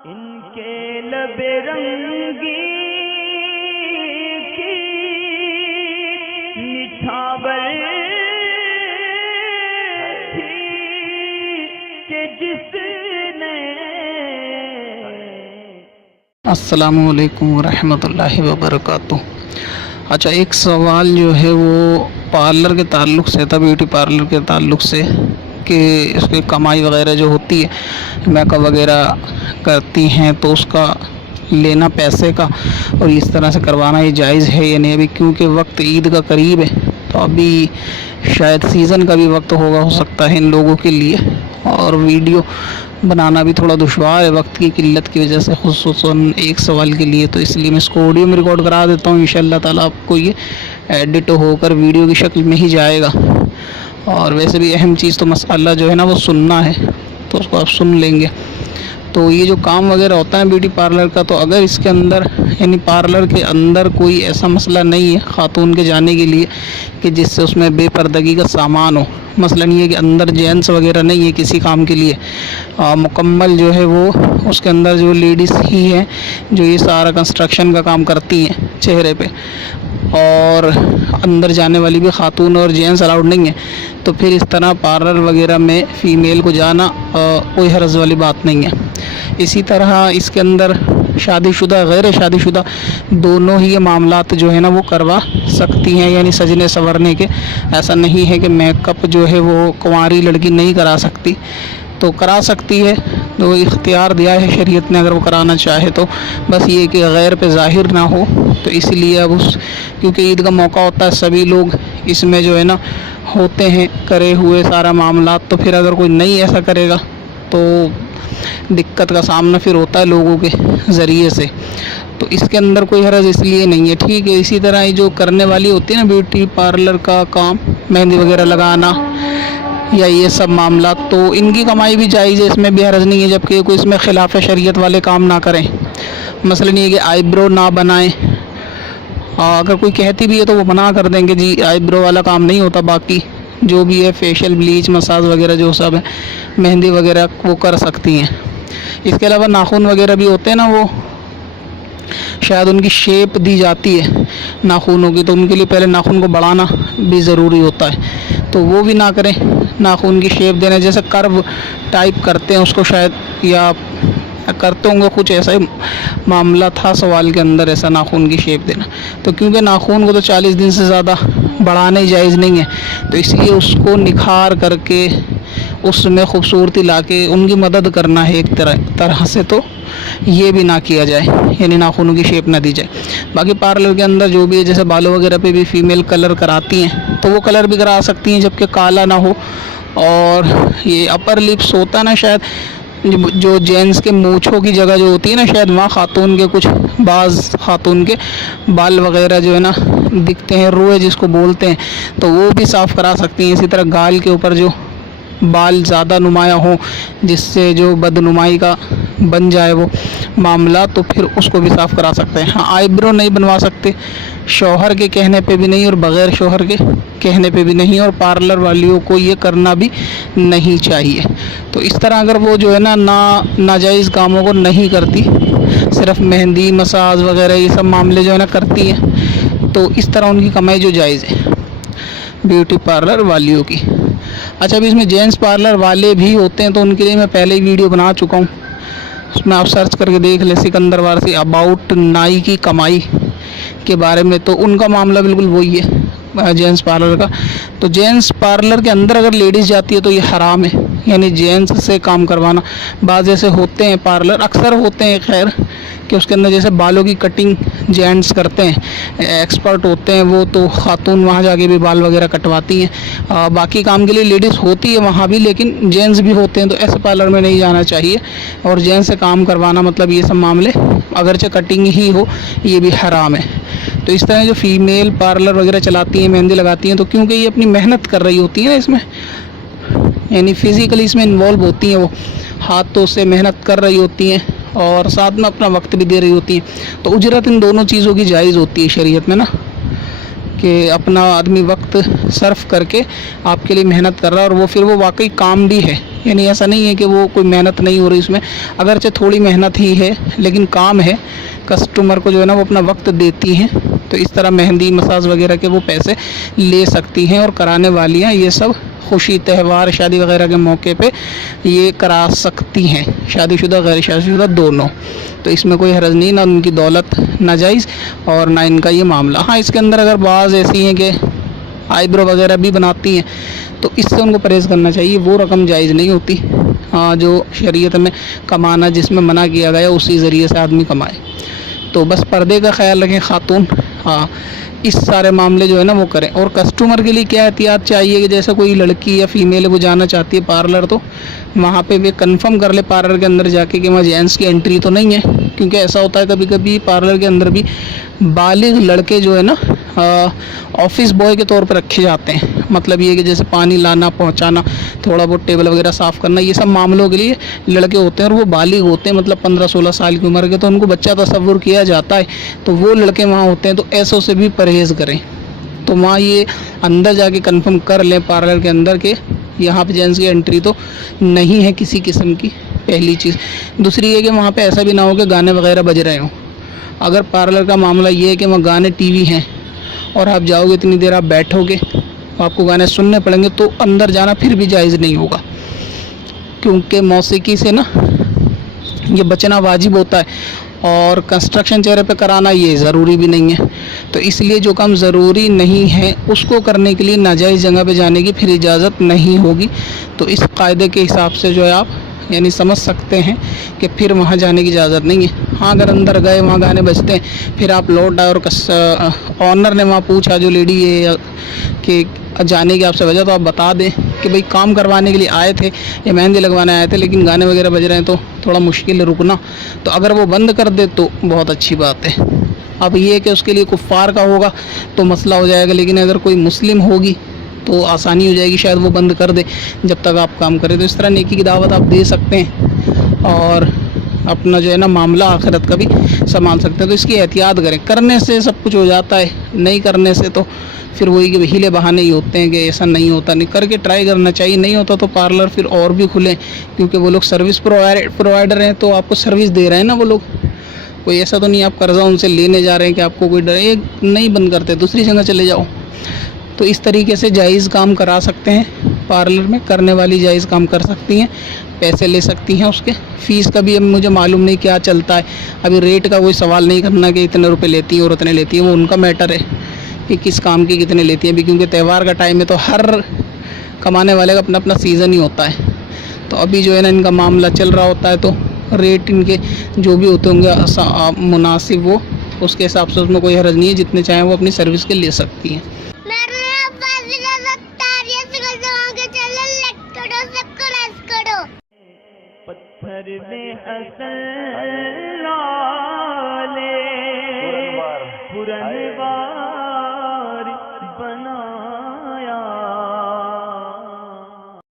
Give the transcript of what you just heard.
ان کے لب رنگی کی نچھاور تھی کہ جس نے السلام علیکم ورحمۃ اللہ وبرکاتہ۔ اچھا، ایک سوال جو ہے وہ پارلر کے تعلق سے تھا، بیوٹی پارلر کے تعلق سے، کہ اس کی کمائی وغیرہ جو ہوتی ہے، میک اپ وغیرہ کرتی ہیں تو اس کا لینا پیسے کا اور اس طرح سے کروانا یہ جائز ہے یا نہیں؟ ابھی کیونکہ وقت عید کا قریب ہے تو ابھی شاید سیزن کا بھی وقت ہو سکتا ہے ان لوگوں کے لیے، اور ویڈیو بنانا بھی تھوڑا دشوار ہے وقت کی قلت کی وجہ سے، خصوصاً ایک سوال کے لیے، تو اس لیے میں اس کو آڈیو میں ریکارڈ کرا دیتا ہوں۔ انشاءاللہ تعالیٰ آپ کو یہ ایڈٹ ہو کر ویڈیو کی شکل میں ہی جائے گا، اور ویسے بھی اہم چیز تو مسئلہ جو ہے نا وہ سننا ہے، تو اس کو آپ سن لیں گے۔ تو یہ جو کام وغیرہ ہوتا ہے بیوٹی پارلر کا، تو اگر اس کے اندر یعنی پارلر کے اندر کوئی ایسا مسئلہ نہیں ہے خاتون کے جانے کے لیے کہ جس سے اس میں بے پردگی کا سامان ہو، مثلاً یہ کہ اندر جینس وغیرہ نہیں ہے کسی کام کے لیے، مکمل جو ہے وہ اس کے اندر جو لیڈیز ہی ہیں جو یہ سارا کنسٹرکشن کا کام کرتی ہیں چہرے پہ، اور اندر جانے والی بھی خاتون اور جینس الاؤڈ نہیں ہے، تو پھر اس طرح پارلر وغیرہ میں فیمیل کو جانا کوئی حرج والی بات نہیں ہے۔ اسی طرح اس کے اندر شادی شدہ غیر شادی شدہ دونوں ہی یہ معاملات جو ہے نا وہ کروا سکتی ہیں، یعنی سجنے سنورنے کے۔ ایسا نہیں ہے کہ میک اپ جو ہے وہ کنواری لڑکی نہیں کرا سکتی، تو کرا سکتی ہے، تو اختیار دیا ہے شریعت نے اگر وہ کرانا چاہے تو، بس یہ کہ غیر پہ ظاہر نہ ہو۔ تو اس لیے اب کیونکہ عید کا موقع ہوتا ہے، سبھی لوگ اس میں جو ہے نا ہوتے ہیں کرے ہوئے سارا معاملات، تو پھر اگر کوئی نہیں ایسا کرے گا تو دقت کا سامنا پھر ہوتا ہے لوگوں کے ذریعے سے، تو اس کے اندر کوئی حرج اس لیے نہیں ہے، ٹھیک ہے۔ اسی طرح یہ جو کرنے والی ہوتی ہے نا بیوٹی پارلر کا کام، مہندی وغیرہ لگانا یا یہ سب معاملات، تو ان کی کمائی بھی جائز ہے، اس میں بھی حرج نہیں ہے، جبکہ کوئی اس میں خلاف شریعت والے کام نہ کریں۔ مثلاً یہ کہ آئی برو نہ بنائیں، اگر کوئی کہتی بھی ہے تو وہ منع کر دیں گے جی آئی برو والا کام نہیں ہوتا، باقی جو بھی ہے فیشیل، بلیچ، مساج وغیرہ جو سب ہے، مہندی وغیرہ وہ کر سکتی ہیں۔ اس کے علاوہ ناخن وغیرہ بھی ہوتے ہیں نا، وہ شاید ان کی شیپ دی جاتی ہے ناخنوں کی، تو ان کے لیے پہلے ناخن کو بڑھانا بھی ضروری ہوتا ہے، تو وہ بھی نہ کریں۔ ناخن کی شیپ دینا، جیسے کرو ٹائپ کرتے ہیں اس کو، شاید یا کرتے ہوں گے، کچھ ایسا ہی معاملہ تھا سوال کے اندر، ایسا ناخن کی شیپ دینا، تو کیونکہ ناخن کو تو 40 دن سے زیادہ بڑھانا ہی جائز نہیں ہے، تو اس لیے اس کو نکھار کر کے اس میں خوبصورتی لا کے ان کی مدد کرنا ہے ایک طرح سے، تو یہ بھی نہ کیا جائے، یعنی ناخنوں کی شیپ نہ دی جائے۔ باقی پارلر کے اندر جو بھی ہے، جیسے بالوں وغیرہ پہ بھی فیمیل کلر کراتی ہیں تو وہ کلر بھی کرا سکتی ہیں، جبکہ کالا نہ ہو۔ اور یہ اپر لپس ہوتا ہے نا، شاید جو جینس کے مونچھوں کی جگہ جو ہوتی ہے نا، شاید وہاں خاتون کے کچھ بعض خاتون کے بال وغیرہ جو ہے نا دکھتے ہیں، روئے جس کو بولتے ہیں، تو وہ بھی صاف کرا سکتی ہیں۔ اسی طرح گال کے اوپر جو بال زیادہ نمایاں ہوں، جس سے جو بدنمائی کا بن جائے وہ معاملہ، تو پھر اس کو بھی صاف کرا سکتے ہیں۔ ہاں، آئی برو نہیں بنوا سکتے، شوہر کے کہنے پہ بھی نہیں اور بغیر شوہر کے کہنے پہ بھی نہیں، اور پارلر والیوں کو یہ کرنا بھی نہیں چاہیے۔ تو اس طرح اگر وہ جو ہے نا ناجائز کاموں کو نہیں کرتی، صرف مہندی، مساج وغیرہ یہ سب معاملے جو ہے نا کرتی ہیں، تو اس طرح ان کی کمائی جو جائز ہے بیوٹی پارلر والیوں کی۔ اچھا، ابھی اس میں جینس پارلر والے بھی ہوتے ہیں، تو ان کے لیے میں پہلے ہی ویڈیو بنا چکا ہوں، اس میں آپ سرچ کر کے دیکھ لیں، سکندر وارسی اباؤٹ نائی کی کمائی کے بارے میں، تو ان کا معاملہ بالکل وہی ہے جینس پارلر کا۔ تو جینس پارلر کے اندر اگر لیڈیز جاتی ہے تو یہ حرام ہے، یعنی جینس سے کام کروانا۔ بعض ایسے ہوتے ہیں پارلر، اکثر ہوتے ہیں خیر، کہ اس کے اندر جیسے بالوں کی کٹنگ جینٹس کرتے ہیں، ایکسپرٹ ہوتے ہیں وہ، تو خاتون وہاں جا کے بھی بال وغیرہ کٹواتی ہیں۔ باقی کام کے لیے لیڈیز ہوتی ہے وہاں بھی، لیکن جینٹس بھی ہوتے ہیں، تو ایسے پارلر میں نہیں جانا چاہیے، اور جینٹس سے کام کروانا مطلب یہ سب معاملے اگرچہ کٹنگ ہی ہو یہ بھی حرام ہے۔ تو اس طرح جو فیمیل پارلر وغیرہ چلاتی ہیں، مہندی لگاتی ہیں، تو کیونکہ یہ اپنی محنت کر رہی ہوتی ہیں نا اس میں، یعنی فزیکلی اس میں انوالو ہوتی ہیں، وہ ہاتھوں سے محنت کر رہی ہوتی ہیں اور ساتھ میں اپنا وقت بھی دے رہی ہوتی ہیں، تو اجرت ان دونوں چیزوں کی جائز ہوتی ہے شریعت میں نا، کہ اپنا آدمی وقت صرف کر کے آپ کے لیے محنت کر رہا ہے، اور وہ پھر وہ واقعی کام بھی ہے، یعنی ایسا نہیں ہے کہ وہ کوئی محنت نہیں ہو رہی اس میں, اگرچہ تھوڑی محنت ہی ہے لیکن کام ہے, کسٹمر کو جو ہے نا وہ اپنا وقت دیتی ہیں, تو اس طرح مہندی مساج وغیرہ کے وہ پیسے لے سکتی ہیں, اور کرانے والیاں یہ سب خوشی تہوار شادی وغیرہ کے موقع پہ یہ کرا سکتی ہیں, شادی شدہ غیر شادی شدہ دونوں. تو اس میں کوئی حرج نہیں, نہ ان کی دولت ناجائز اور نہ ان کا یہ معاملہ. ہاں اس کے اندر اگر بعض ایسی ہیں کہ آئی برو وغیرہ بھی بناتی ہیں تو اس سے ان کو پرہیز کرنا چاہیے, وہ رقم جائز نہیں ہوتی. ہاں جو شریعت میں کمانا جس میں منع کیا گیا اسی ذریعے سے آدمی کمائے. تو بس پردے کا خیال رکھیں خاتون, ہاں اس سارے معاملے جو ہے نا وہ کریں. اور کسٹمر کے لیے کیا احتیاط چاہیے کہ جیسے کوئی لڑکی یا فیمیل وہ جانا چاہتی ہے پارلر, تو وہاں پہ بھی کنفرم کر لے پارلر کے اندر جا کے کہ وہاں جینٹس کی انٹری تو نہیں ہے, کیونکہ ایسا ہوتا ہے کبھی کبھی پارلر کے اندر بھی بالغ لڑکے جو ہے نا آفس بوائے کے طور پر رکھے جاتے ہیں. مطلب یہ کہ جیسے پانی لانا پہنچانا, تھوڑا بہت ٹیبل وغیرہ صاف کرنا, یہ سب معاملوں کے لیے لڑکے ہوتے ہیں, اور وہ بالغ ہوتے ہیں, مطلب 15-16 سال کی عمر کے, تو ان کو بچہ تصور کیا جاتا ہے, تو وہ لڑکے وہاں ہوتے ہیں. تو ایسوں سے بھی پرہیز کریں. تو وہاں یہ اندر جا کے کنفرم کر لیں پارلر کے اندر کہ یہاں پہ جینٹس کی انٹری تو نہیں ہے کسی قسم کی, پہلی چیز. دوسری یہ کہ وہاں پہ ایسا بھی نہ ہو کہ گانے وغیرہ بج رہے ہوں. اگر پارلر کا معاملہ یہ ہے کہ وہاں گانے ٹی وی ہیں اور آپ جاؤ گے اتنی دیر آپ بیٹھو گے, آپ کو گانے سننے پڑیں گے, تو اندر جانا پھر بھی جائز نہیں ہوگا, کیونکہ موسیقی سے نا یہ بچنا واجب ہوتا ہے, اور کنسٹرکشن چہرے پہ کرانا یہ ضروری بھی نہیں ہے. تو اس لیے جو کام ضروری نہیں ہے اس کو کرنے کے لیے ناجائز جگہ پہ جانے کی پھر اجازت نہیں ہوگی. تو اس قاعدے کے حساب سے جو ہے آپ یعنی سمجھ سکتے ہیں کہ پھر وہاں جانے کی اجازت نہیں ہے. ہاں اگر اندر گئے وہاں گانے بجتے ہیں, پھر آپ لوٹ آئے اور آنر نے وہاں پوچھا جو لیڈی ہے کہ جانے کی آپ سے وجہ, تو آپ بتا دیں کہ بھئی کام کروانے کے لیے آئے تھے یا مہندی لگوانے آئے تھے, لیکن گانے وغیرہ بج رہے ہیں تو تھوڑا مشکل ہے رکنا. تو اگر وہ بند کر دے تو بہت اچھی بات ہے. اب یہ کہ اس کے لیے کفار کا ہوگا تو مسئلہ ہو جائے گا, لیکن اگر کوئی مسلم ہوگی تو آسانی ہو جائے گی, شاید وہ بند کر دے جب تک آپ کام کریں. تو اس طرح نیکی کی دعوت آپ دے سکتے ہیں اور اپنا جو ہے نا معاملہ آخرت کا بھی سنبھال سکتے ہیں. تو اس کی احتیاط کریں. کرنے سے سب کچھ ہو جاتا ہے, نہیں کرنے سے تو پھر وہی کہ ہیلے بہانے ہی ہوتے ہیں کہ ایسا نہیں ہوتا. نہیں کر کے ٹرائی کرنا چاہیے, نہیں ہوتا تو پارلر پھر اور بھی کھلیں, کیونکہ وہ لوگ سروس پرووائڈر ہیں, تو آپ کو سروس دے رہے ہیں نا وہ لوگ. کوئی ایسا تو نہیں آپ قرضہ ان سے لینے جا رہے ہیں کہ آپ کو کوئی ڈر ایک نہیں بند کرتے, دوسری جگہ چلے جاؤ. تو اس طریقے سے جائز کام کرا سکتے ہیں پارلر میں, کرنے والی جائز کام کر سکتی ہیں, پیسے لے سکتی ہیں. اس کے فیس کا بھی اب مجھے معلوم نہیں کیا چلتا ہے, ابھی ریٹ کا کوئی سوال نہیں کرنا کہ اتنے روپے لیتی ہیں اور اتنے لیتی ہیں, وہ ان کا میٹر ہے کہ کس کام کی کتنے لیتی ہیں. بھی کیونکہ تہوار کا ٹائم ہے تو ہر کمانے والے کا اپنا اپنا سیزن ہی ہوتا ہے. تو ابھی جو ہے نا ان کا معاملہ چل رہا ہوتا ہے, تو ریٹ ان کے جو بھی ہوتے ہوں گے مناسب, وہ اس کے حساب سے اس میں کوئی حرج نہیں ہے, جتنے چاہیں وہ اپنی سروس کے لے سکتی ہیں. پتھر میں اصل لالے پرن